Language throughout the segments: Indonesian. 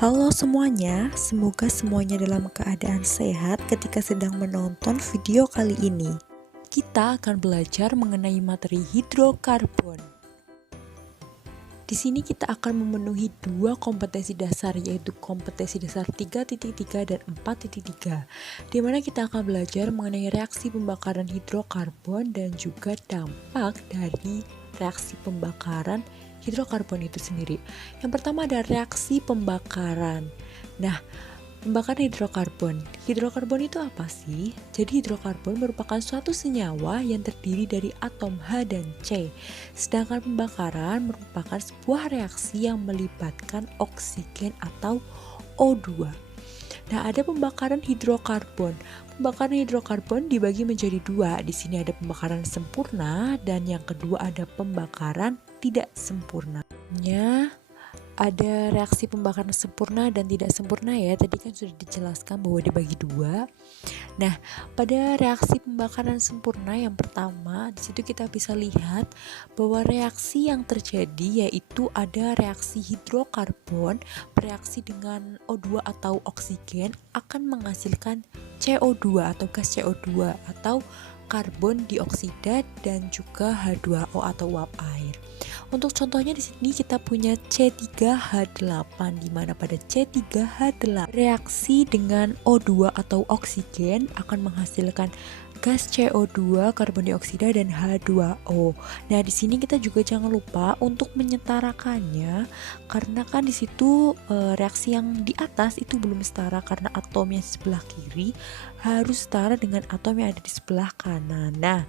Halo semuanya, semoga semuanya dalam keadaan sehat ketika sedang menonton video kali ini. Kita akan belajar mengenai materi hidrokarbon. Di sini kita akan memenuhi dua kompetensi dasar, yaitu kompetensi dasar 3.3 dan 4.3, di mana kita akan belajar mengenai reaksi pembakaran hidrokarbon dan juga dampak dari reaksi pembakaran hidrokarbon itu sendiri. Yang pertama ada reaksi pembakaran. Nah, pembakaran hidrokarbon. Hidrokarbon itu apa sih? Jadi hidrokarbon merupakan suatu senyawa yang terdiri dari atom H dan C. Sedangkan pembakaran merupakan sebuah reaksi yang melibatkan oksigen atau O2. Nah, ada pembakaran hidrokarbon. Pembakaran hidrokarbon dibagi menjadi dua. Di sini ada pembakaran sempurna dan yang kedua ada pembakaran tidak sempurna. Ada reaksi pembakaran sempurna dan tidak sempurna ya. Tadi kan sudah dijelaskan bahwa dibagi dua. Nah, pada reaksi pembakaran sempurna yang pertama, di situ kita bisa lihat bahwa reaksi yang terjadi yaitu ada reaksi hidrokarbon bereaksi dengan O2 atau oksigen akan menghasilkan CO2 atau gas CO2 atau karbon dioksida dan juga H2O atau uap air. Untuk contohnya di sini kita punya C3H8, di mana pada C3H8 reaksi dengan O2 atau oksigen akan menghasilkan gas CO2, karbon dioksida dan H2O. Nah, di sini kita juga jangan lupa untuk menyetarakannya karena kan di situ reaksi yang di atas itu belum setara karena atom yang di sebelah kiri harus setara dengan atom yang ada di sebelah kanan. Nah,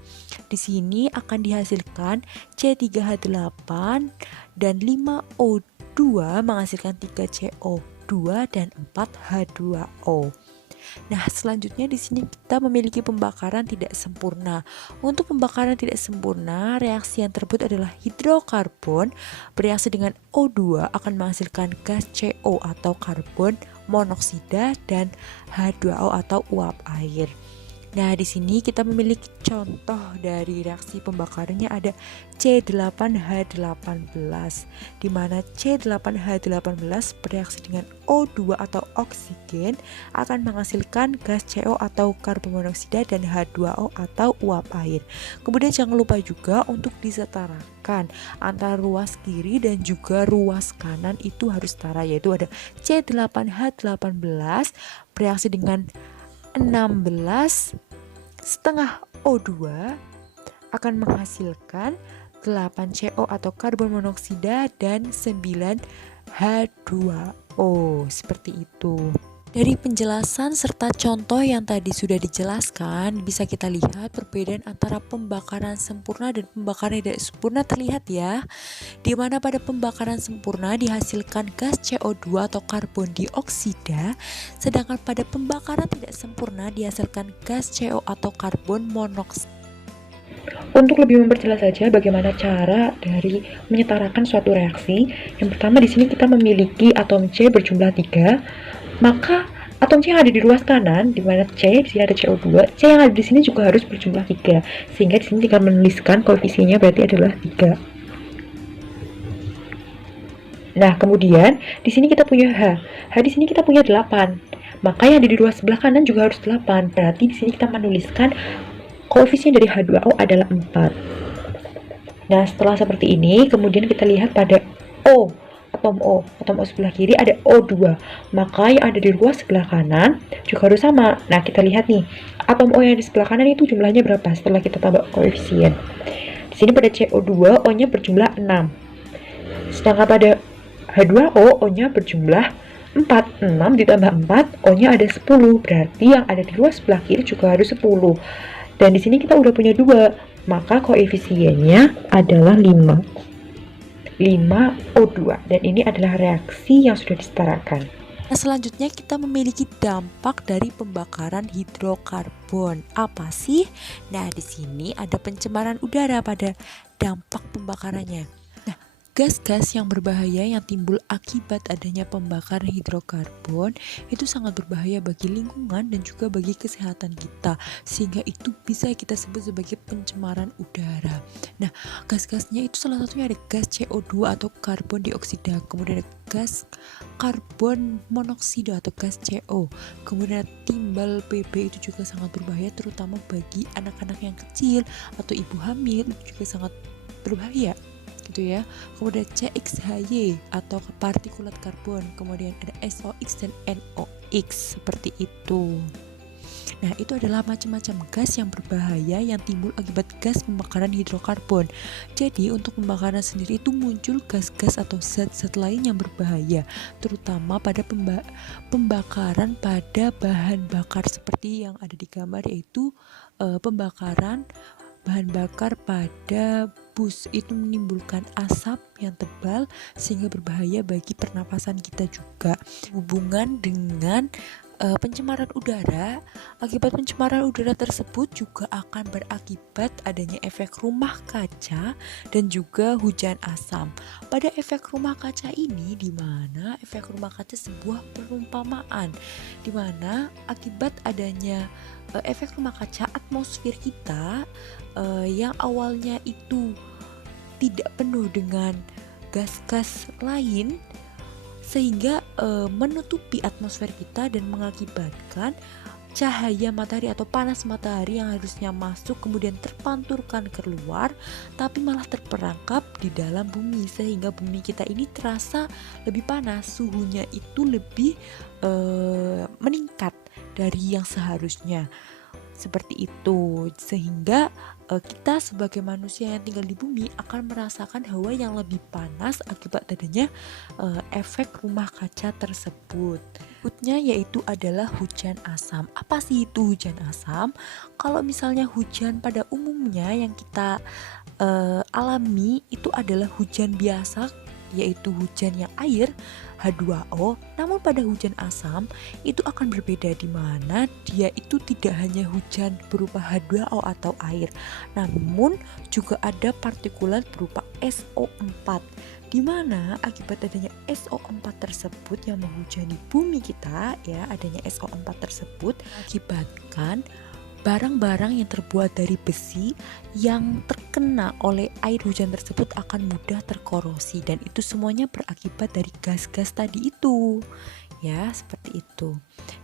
di sini akan dihasilkan C3H8 dan 5O2 menghasilkan 3CO2 dan 4H2O. Nah, selanjutnya di sini kita memiliki pembakaran tidak sempurna. Untuk pembakaran tidak sempurna, reaksi yang tersebut adalah hidrokarbon bereaksi dengan O2 akan menghasilkan gas CO atau karbon monoksida dan H2O atau uap air. Nah, di sini kita memiliki contoh dari reaksi pembakarannya ada C8H18, di mana C8H18 bereaksi dengan O2 atau oksigen akan menghasilkan gas CO atau karbon monoksida dan H2O atau uap air. Kemudian jangan lupa juga untuk disetarakan antara ruas kiri dan juga ruas kanan itu harus setara, yaitu ada C8H18 bereaksi dengan 16 setengah O2 akan menghasilkan 8 CO atau karbon monoksida dan 9 H2O. Seperti itu. Dari penjelasan serta contoh yang tadi sudah dijelaskan, bisa kita lihat perbedaan antara pembakaran sempurna dan pembakaran tidak sempurna terlihat ya. Di mana pada pembakaran sempurna dihasilkan gas CO2 atau karbon dioksida, sedangkan pada pembakaran tidak sempurna dihasilkan gas CO atau karbon monoksida. Untuk lebih memperjelas saja bagaimana cara dari menyetarakan suatu reaksi, yang pertama di sini kita memiliki atom C berjumlah 3. Maka atom C yang ada di ruas kanan, di mana C di sini ada CO2, C yang ada di sini juga harus berjumlah 3. Sehingga di sini tinggal menuliskan koefisiennya berarti adalah 3. Nah, kemudian di sini kita punya H. H di sini kita punya 8. Maka yang ada di ruas sebelah kanan juga harus 8. Berarti di sini kita menuliskan koefisien dari H2O adalah 4. Nah, setelah seperti ini, kemudian kita lihat pada O. Atom O sebelah kiri ada O2, maka yang ada di ruas sebelah kanan juga harus sama. Nah, kita lihat nih, atom O yang di sebelah kanan itu jumlahnya berapa setelah kita tambah koefisien. Di sini pada CO2 O-nya berjumlah 6, sedangkan pada H2O O-nya berjumlah 4. 6 ditambah 4, O-nya ada 10, berarti yang ada di ruas sebelah kiri juga harus 10. Dan di sini kita udah punya 2, maka koefisiennya adalah 5 O2, dan ini adalah reaksi yang sudah disetarakan. Nah, selanjutnya kita memiliki dampak dari pembakaran hidrokarbon. Apa sih? Nah, di sini ada pencemaran udara pada dampak pembakarannya. Nah, Gas-gas yang berbahaya yang timbul akibat adanya pembakaran hidrokarbon itu sangat berbahaya bagi lingkungan dan juga bagi kesehatan kita, sehingga itu bisa kita sebut sebagai pencemaran udara. Nah, gas-gasnya itu salah satunya ada gas CO2 atau karbon dioksida, kemudian ada gas karbon monoksida atau gas CO, kemudian timbal PB itu juga sangat berbahaya terutama bagi anak-anak yang kecil atau ibu hamil, itu juga sangat berbahaya gitu ya. Kemudian CXHY atau partikulat karbon, kemudian ada SOX dan NOx seperti itu. Nah, itu adalah macam-macam gas yang berbahaya yang timbul akibat gas pembakaran hidrokarbon. Jadi, untuk pembakaran sendiri itu muncul gas-gas atau zat-zat lain yang berbahaya, terutama pada pembakaran pada bahan bakar seperti yang ada di gambar, yaitu pembakaran bahan bakar pada bus. Itu menimbulkan asap yang tebal sehingga berbahaya bagi pernapasan kita juga. Hubungan dengan pencemaran udara, akibat pencemaran udara tersebut juga akan berakibat adanya efek rumah kaca dan juga hujan asam. Pada efek rumah kaca ini, di mana efek rumah kaca sebuah perumpamaan, di mana akibat adanya efek rumah kaca, atmosfer kita yang awalnya itu tidak penuh dengan gas-gas lain sehingga menutupi atmosfer kita dan mengakibatkan cahaya matahari atau panas matahari yang harusnya masuk kemudian terpanturkan keluar, tapi malah terperangkap di dalam bumi, sehingga bumi kita ini terasa lebih panas, suhunya itu lebih meningkat dari yang seharusnya. Seperti itu, sehingga kita sebagai manusia yang tinggal di bumi akan merasakan hawa yang lebih panas akibat adanya efek rumah kaca tersebut. Berikutnya yaitu adalah hujan asam. Apa sih itu hujan asam? Kalau misalnya hujan pada umumnya yang kita alami itu adalah hujan biasa, yaitu hujan yang air H2O. Namun pada hujan asam itu akan berbeda, di mana dia itu tidak hanya hujan berupa H2O atau air, namun juga ada partikulat berupa SO4, di mana akibat adanya SO4 tersebut yang menghujani bumi kita, ya, adanya SO4 tersebut akibatkan barang-barang yang terbuat dari besi yang terkena oleh air hujan tersebut akan mudah terkorosi, dan itu semuanya berakibat dari gas-gas tadi itu. Ya, seperti itu.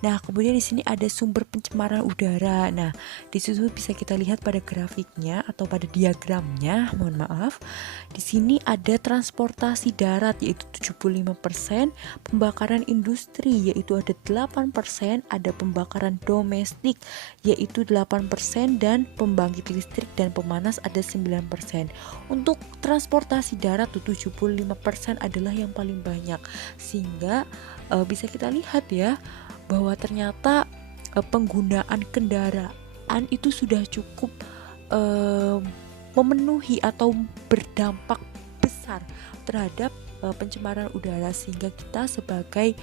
Nah, kemudian di sini ada sumber pencemaran udara. Nah, di situ bisa kita lihat pada grafiknya atau pada diagramnya, mohon maaf. Di sini ada transportasi darat yaitu 75%, pembakaran industri yaitu ada 8%, ada pembakaran domestik yaitu 8%, dan pembangkit listrik dan pemanas ada 9%. Untuk transportasi darat 75% adalah yang paling banyak, sehingga bisa kita lihat ya bahwa ternyata penggunaan kendaraan itu sudah cukup memenuhi atau berdampak besar terhadap pencemaran udara, sehingga kita sebagai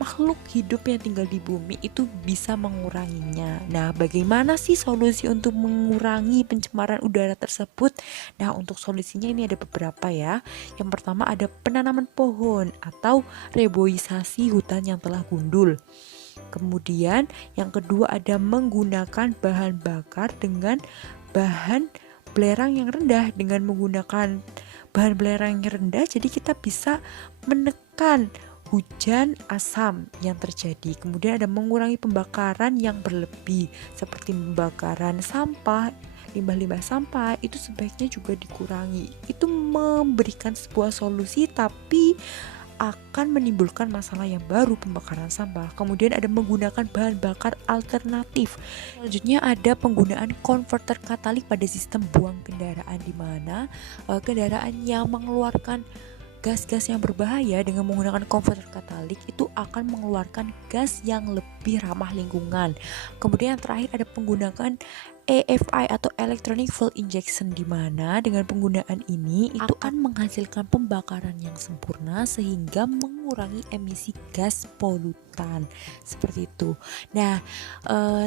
makhluk hidup yang tinggal di bumi itu bisa menguranginya. Nah, bagaimana sih solusi untuk mengurangi pencemaran udara tersebut? Nah, untuk solusinya ini ada beberapa ya. Yang pertama ada penanaman pohon atau reboisasi hutan yang telah gundul. Kemudian yang kedua ada menggunakan bahan bakar dengan bahan belerang yang rendah. Dengan menggunakan bahan belerang yang rendah, jadi kita bisa menekan hujan asam yang terjadi. Kemudian ada mengurangi pembakaran yang berlebih seperti pembakaran sampah, limbah-limbah sampah, itu sebaiknya juga dikurangi. Itu memberikan sebuah solusi, tapi akan menimbulkan masalah yang baru, pembakaran sampah. Kemudian ada menggunakan bahan bakar alternatif. Selanjutnya ada penggunaan konverter katalik pada sistem buang kendaraan, di mana kendaraan yang mengeluarkan gas-gas yang berbahaya dengan menggunakan konverter katalik itu akan mengeluarkan gas yang lebih ramah lingkungan. Kemudian yang terakhir ada penggunaan EFI atau electronic fuel injection, di mana dengan penggunaan ini itu akan menghasilkan pembakaran yang sempurna sehingga mengurangi emisi gas polutan. Seperti itu. Nah,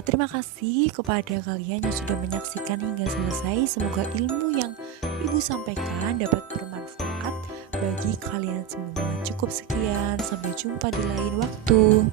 terima kasih kepada kalian yang sudah menyaksikan hingga selesai. Semoga ilmu yang Ibu sampaikan dapat bermanfaat bagi bagi kalian semua. Cukup sekian, sampai jumpa di lain waktu.